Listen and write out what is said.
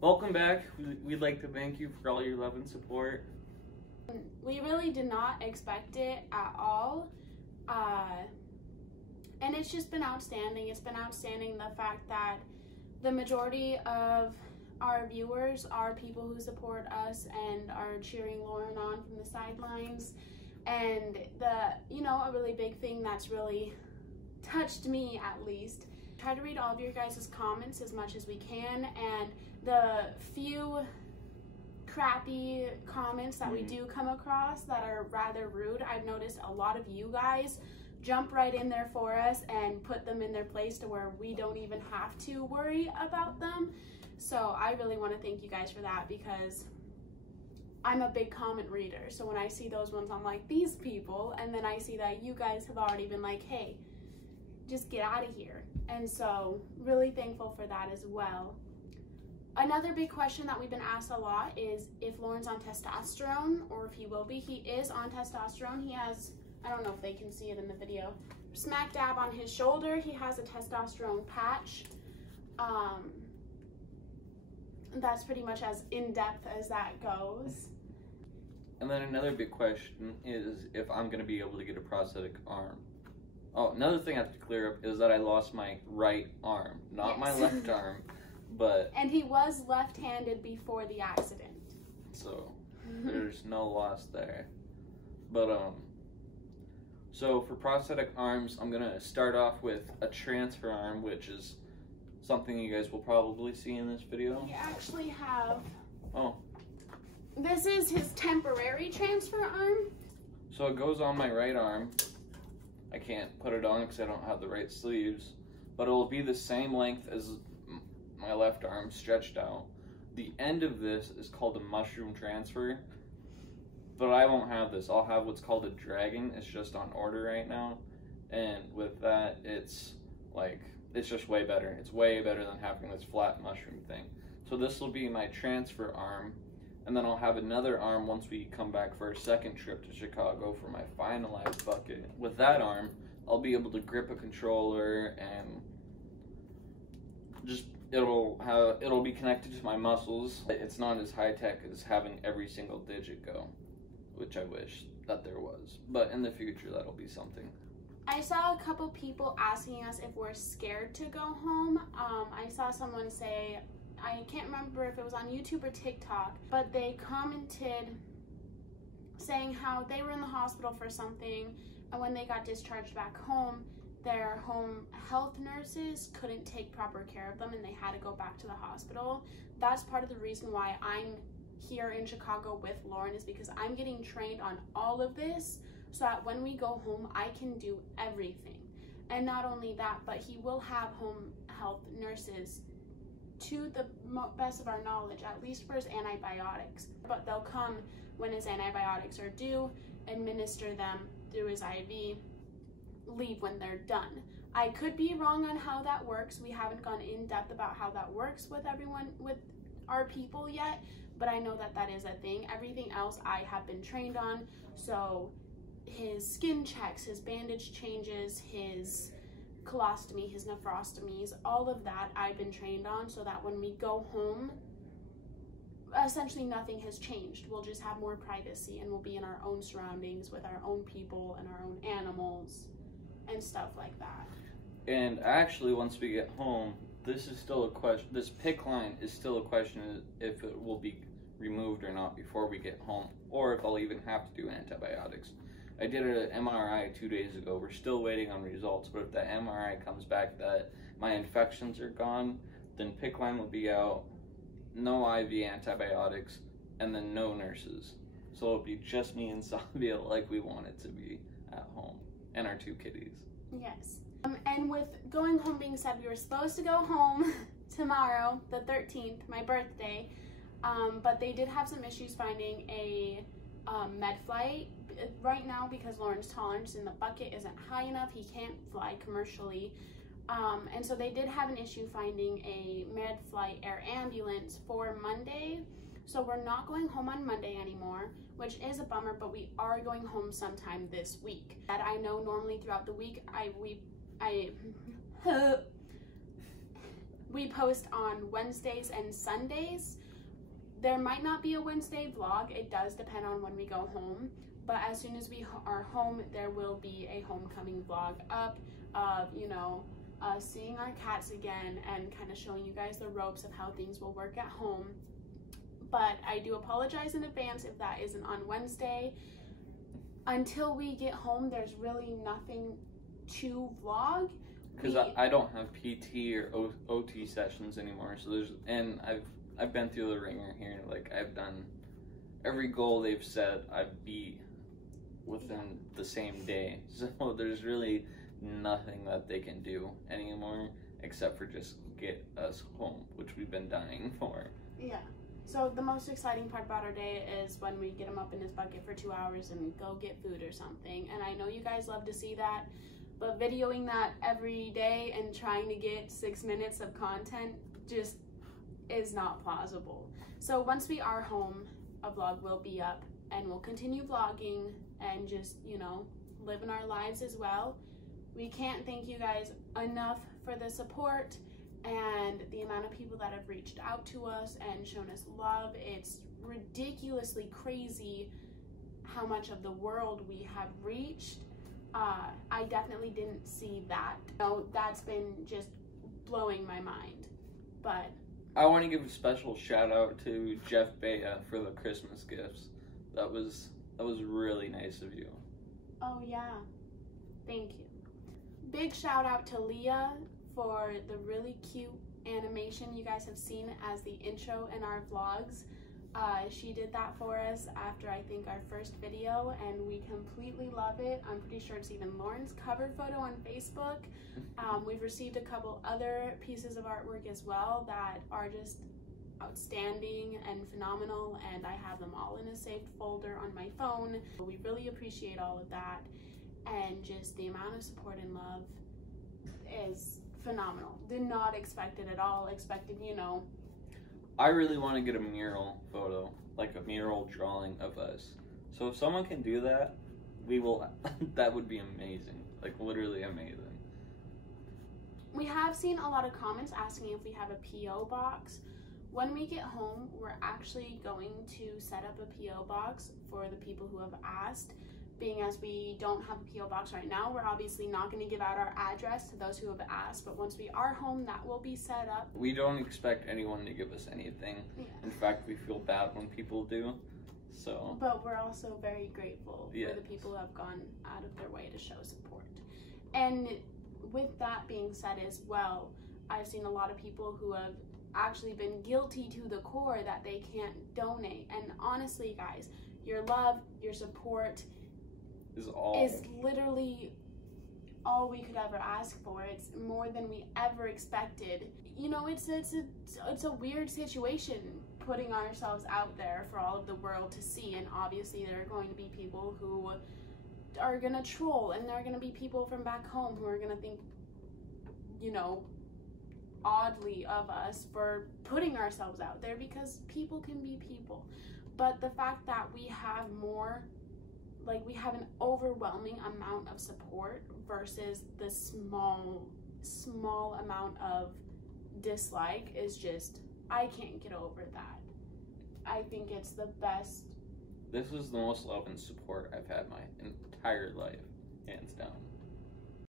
Welcome back. We'd like to thank you for all your love and support. We really did not expect it at all. And it's just been outstanding. It's been outstanding the fact that the majority of our viewers are people who support us and are cheering Lauren on from the sidelines. And a really big thing that's really touched me, at least. Try to read all of your guys' comments as much as we can, and the few crappy comments that we do come across that are rather rude, I've noticed a lot of you guys jump right in there for us and put them in their place to where we don't even have to worry about them. So I really want to thank you guys for that, because I'm a big comment reader. So when I see those ones, I'm like, these people, and then I see that you guys have already been like, hey, just get out of here. And so really thankful for that as well. Another big question that we've been asked a lot is if Lauren's on testosterone, or if he will be. He is on testosterone. He has, I don't know if they can see it in the video, smack dab on his shoulder, he has a testosterone patch. That's pretty much as in-depth as that goes. And then another big question is if I'm going to be able to get a prosthetic arm. Oh, another thing I have to clear up is that I lost my right arm, not my left arm, but... And he was left-handed before the accident. So, there's no loss there. But, so for prosthetic arms, I'm going to start off with a transfer arm, which is something you guys will probably see in this video. We actually have... Oh. This is his temporary transfer arm. So it goes on my right arm. I can't put it on because I don't have the right sleeves, but it will be the same length as my left arm, stretched out. The end of this is called a mushroom transfer, but I won't have this. I'll have what's called a dragon. It's just on order right now, and with that, it's just way better. It's way better than having this flat mushroom thing. So this will be my transfer arm, and then I'll have another arm once we come back for our second trip to Chicago for my finalized bucket. With that arm, I'll be able to grip a controller, and just it'll be connected to my muscles. It's not as high tech as having every single digit go, which I wish that there was. But in the future, that'll be something. I saw a couple people asking us if we're scared to go home. I saw someone say, I can't remember if it was on YouTube or TikTok, but they commented saying how they were in the hospital for something, and when they got discharged back home, their home health nurses couldn't take proper care of them and they had to go back to the hospital. That's part of the reason why I'm here in Chicago with Lauren, is because I'm getting trained on all of this so that when we go home, I can do everything. And not only that, but he will have home health nurses, to the best of our knowledge, at least for his antibiotics. But they'll come when his antibiotics are due, administer them through his IV, leave when they're done. I could be wrong on how that works. We haven't gone in depth about how that works with everyone, with our people yet, but I know that that is a thing. Everything else I have been trained on. So his skin checks, his bandage changes, his colostomy, his nephrostomies, all of that I've been trained on, so that when we go home, essentially nothing has changed. We'll just have more privacy and we'll be in our own surroundings with our own people and our own animals and stuff like that. And actually, once we get home, this is still a question. This PICC line is still a question if it will be removed or not before we get home, or if I'll even have to do antibiotics. I did an MRI 2 days ago. We're still waiting on results, but if the MRI comes back that my infections are gone, then PICC line will be out, no IV antibiotics, and then no nurses. So it'll be just me and Sabia like we want it to be at home, and our 2 kitties. Yes. And with going home being said, we were supposed to go home tomorrow, the 13th, my birthday, but they did have some issues finding a med flight right now because Lauren's tolerance in the bucket isn't high enough. He can't fly commercially. And so they did have an issue finding a med flight air ambulance for Monday. So we're not going home on Monday anymore, which is a bummer, but we are going home sometime this week. That I know normally throughout the week, We post on Wednesdays and Sundays. There might not be a Wednesday vlog. It does depend on when we go home. But as soon as we are home, there will be a homecoming vlog up of, you know, seeing our cats again and kind of showing you guys the ropes of how things will work at home. But I do apologize in advance if that isn't on Wednesday. Until we get home, there's really nothing to vlog. Because I don't have PT or OT sessions anymore. So I've been through the ringer here. Like, I've done every goal they've set, I've beat within the same day. So there's really nothing that they can do anymore except for just get us home, which we've been dying for. Yeah. So the most exciting part about our day is when we get him up in his bucket for 2 hours and go get food or something. And I know you guys love to see that, but videoing that every day and trying to get 6 minutes of content just is not plausible. So once we are home, a vlog will be up and we'll continue vlogging and just, you know, living our lives as well. We can't thank you guys enough for the support and the amount of people that have reached out to us and shown us love. It's ridiculously crazy how much of the world we have reached. I definitely didn't see that. No, that's been just blowing my mind. But I want to give a special shout out to Jeff Bea for the Christmas gifts. That was really nice of you. Oh yeah, thank you. Big shout out to Leah for the really cute animation you guys have seen as the intro in our vlogs. She did that for us after I think our first video, and we completely love it. I'm pretty sure it's even Lauren's cover photo on Facebook. We've received a couple other pieces of artwork as well that are just outstanding and phenomenal, and I have them all in a saved folder on my phone. We really appreciate all of that, and just the amount of support and love is phenomenal. Did not expect it at all. Expected, you know. I really want to get a mural photo, like a mural drawing of us. So if someone can do that, we will. That would be amazing. Like, literally amazing. We have seen a lot of comments asking if we have a P.O. box. When we get home, we're actually going to set up a P.O. box for the people who have asked. Being as we don't have a P.O. box right now, we're obviously not going to give out our address to those who have asked, but once we are home, that will be set up. We don't expect anyone to give us anything. Yeah. In fact, we feel bad when people do. So. But we're also very grateful for the people who have gone out of their way to show support. And with that being said as well, I've seen a lot of people who have actually been guilty to the core that they can't donate. And honestly, guys, your love, your support is literally all we could ever ask for. It's more than we ever expected. You know, it's a weird situation putting ourselves out there for all of the world to see, and obviously there are going to be people who are gonna troll, and there are gonna be people from back home who are gonna think, you know, oddly of us for putting ourselves out there, because people can be people. But the fact that we have more, like, we have an overwhelming amount of support versus the small amount of dislike is just, I can't get over that. I think it's the best. This is the most love and support I've had my entire life, hands down.